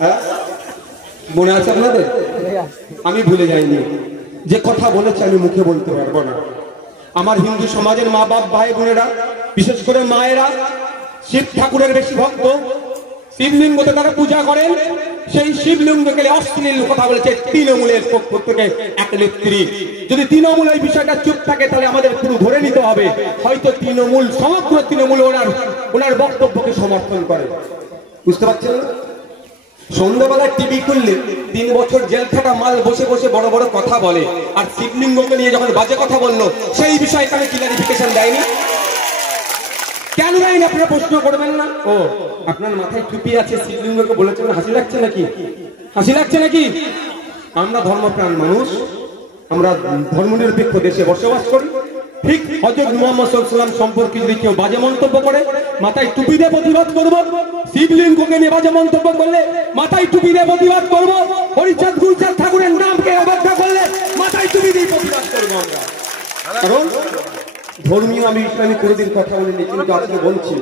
হ্যাঁ মনে আছে আপনাদের? আমি ভুলে যাইনি, যে কথা বলেছে আমি মুখে বলতে পারবো না। আমার হিন্দু সমাজের মা বাপ ভাই বোনেরা, বিশেষ করে মায়েরা শিব ঠাকুরের বেশি ভক্ত, শিবলিঙ্গতে তারা পূজা করেন। সেই শিবলিঙ্গকে অশ্লীল কথা বলেছে তৃণমূলের পক্ষ থেকে এক নেত্রী। যদি তৃণমূল এই বিষয়টা চুপ থাকে তাহলে আমাদের পুরো ধরে নিতে হবে হয়তো তৃণমূল, সমগ্র তৃণমূল ওনার বক্তব্যকে সমর্থন করে। বুঝতে পারছেন না? সন্ধ্যাবেলায় টিভি খুললে 3 বছর জেল খাটা মাল বসে বসে বড় বড় কথা বলে, আর শিবলিঙ্গকে নিয়ে যখন বাজে কথা বললো সেই বিষয়ে তাহলে ক্লারিফিকেশন দেয়নি। কেন দেয়নি আপনারা প্রশ্ন করবেন না? ও আপনার মাথায় টুপি আছে, শিবলিঙ্গকে বলেছেন, হাসি লাগছে নাকি? হাসি লাগছে নাকি? আমরা ধর্মপ্রাণ মানুষ, আমরা ধর্মনিরপেক্ষ দেশে বসবাস করি। ঠিক হযরত মুহাম্মদ সাল্লাল্লাহু আলাইহি ওয়াসাল্লাম সম্পর্কে যদি কেউ বাজে মন্তব্য করে মাথায় টুপি দিয়ে প্রতিবাদ করব। শিবলিঙ্গকে নিয়ে বাজে মন্তব্য করলে মাথায় টুপি দিয়ে প্রতিবাদ করব। হরিচাঁদ গুরচাঁদ ঠাকুরের নামকে অবজ্ঞা করলে মাথায় টুপি দিয়ে প্রতিবাদ করব আমরা। কারণ ধর্মীয়, আমি ইসলামিক কোনোদিন কথা বলিনি, কিন্তু আজকে বলছি।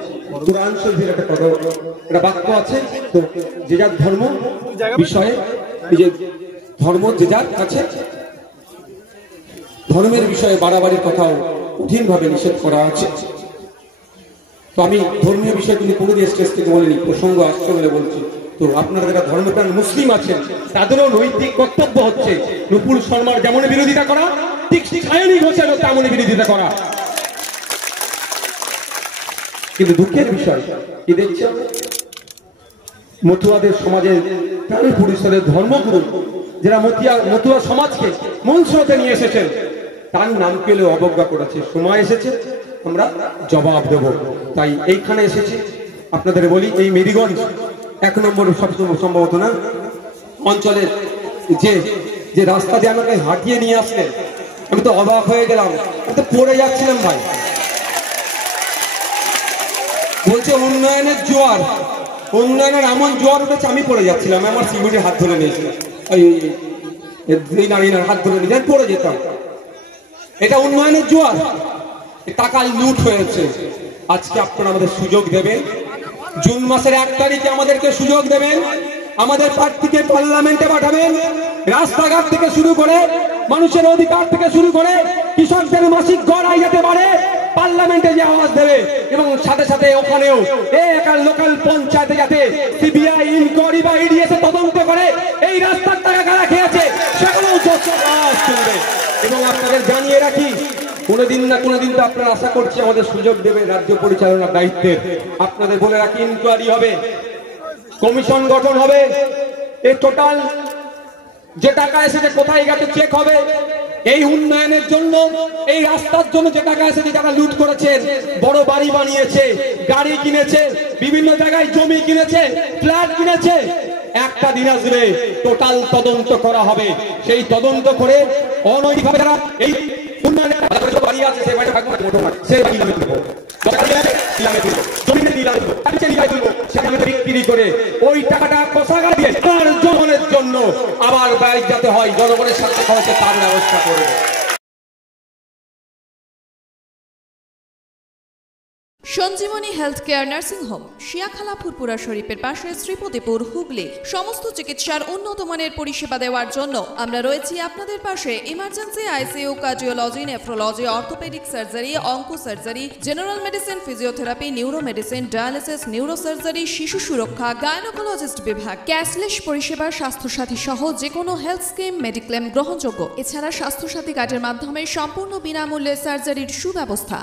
কুরআন শরীফের একটা কথা, একটা বাক্য আছে, তো যে যার ধর্ম বিষয়ে, যে ধর্ম যে যার কাছে, ধর্মের বিষয়ে বাড়াবাড়ির কথাও কঠিনভাবে নিষেধ করা আছে। তো আমি ধর্মীয় বিষয় কিন্তু কোনোদিন স্টেজ থেকে বলিনি, প্রসঙ্গ আসছে বলে বলছি। তো আপনারা যারা ধর্মপ্রাণ মুসলিম আছেন তাদেরও নৈতিক কর্তব্য হচ্ছে নুপুর শর্মার যেমন বিরোধিতা করা, ঠিক সায়নী ঘোষেরও তেমনই বিরোধিতা করা। কিন্তু দুঃখের বিষয় কি দেখছি, মতুয়াদের সমাজের প্রাণ পুরুষদের ধর্মগুরু যারা মতুয়া সমাজকে মঞ্চতে নিয়ে এসেছেন তার নাম পেলেও অবজ্ঞা করেছে। সময় এসেছে আমরা জবাব দেব। তাই এইখানে এসেছি। আপনাদের বলি, এই মেরিগঞ্জ 1 নম্বর সবসময় সম্ভবত না অঞ্চলের যে রাস্তা দিয়ে আমাকে হাঁটিয়ে নিয়ে আসলেন, আমি তো অবাক হয়ে গেলাম। আমি তো পড়ে যাচ্ছিলাম ভাই। বলছে উন্নয়নের জোয়ার, উন্নয়নের এমন জোয়ার উঠেছে আমি পড়ে যাচ্ছিলাম। আমার সিকিউরিটির হাত ধরে নিয়েছিলাম, এই নারীর হাত ধরে নিয়ে পড়ে যেতাম। এটা উন্নয়নের জোয়ার, টাকা লুট হয়েছে। আজকে আপনারা আমাদের সুযোগ দেবেন, জুন মাসের 1 তারিখে আমাদেরকে সুযোগ দেবেন, আমাদের প্রার্থীকে পার্লামেন্টে পাঠাবেন। রাস্তাঘাট থেকে শুরু করে মানুষের অধিকার থেকে শুরু করে কৃষকদের মাসিক গড় আয় যেতে পারে পার্লামেন্টে যে আওয়াজ দেবে, এবং সাথে সাথে ওখানেও লোকাল পঞ্চায়েতে যাতে সিবিআই ইনকোয়ারি বা ইডি এসে তদন্ত করে এই রাস্তার টাকা কারা খেয়েছে সেগুলোও আওয়াজ তুলবে। এবং আপনাদের জানিয়ে রাখি, কোনোদিন না কোনোদিন তো আপনারা আশা করছি আমাদের সুযোগ দেবে রাজ্য পরিচালনার দায়িত্বের। আপনাদের বলে রাখি, ইনকোয়ারি হবে, কমিশন গঠন হবে, এই টোটাল যে টাকা এসেছে কোথায় গেছে চেক হবে। এই উন্নয়নের জন্য, এই রাস্তার জন্য যে টাকা এসেছে, যারা লুট করেছেন, বড় বাড়ি বানিয়েছে, গাড়ি কিনেছে, বিভিন্ন জায়গায় জমি কিনেছে, ফ্ল্যাট কিনেছে, একটা দিন আসবে টোটাল তদন্ত করা হবে। সেই তদন্ত করে অনৈতিকভাবে যারা এই উন্নয়নের বাড়ি আছে সেই বাড়িটা ভাগ করে সেই বাড়ি নিলামে তুলবো, জমিনে নিলামে তুলবো, সেখানে বিক্রি করে ওই টাকাটা কোষাগার দিয়ে তার জনগণের জন্য আবার ব্যয় যাতে হয়, জনগণের সাথে খরচে তার ব্যবস্থা করবে। Sanjeevani health care nursing home, Shiakhala Furfura শরীফের পাশে, শ্রীপতিপুর, হুগলি। সমস্ত চিকিৎসার উন্নত মানের পরিষেবা দেওয়ার জন্য আমরা রয়েছি আপনাদের পাশে। Emergency, ICU, cardiology, nephrology, orthopaedic surgery, onco surgery, general medicine, physiotherapy, neuro medicine, dialysis, neuro surgery, শিশু সুরক্ষা, গাইনোকোলজিস্ট বিভাগ, ক্যাশলেস পরিষেবা, স্বাস্থ্যসাথী সহ যে কোনো হেলথ স্কিম, মেডিক্লেম গ্রহণযোগ্য। এছাড়া স্বাস্থ্যসাথী কার্ডের মাধ্যমে সম্পূর্ণ বিনামূল্যে সার্জারির সুব্যবস্থা।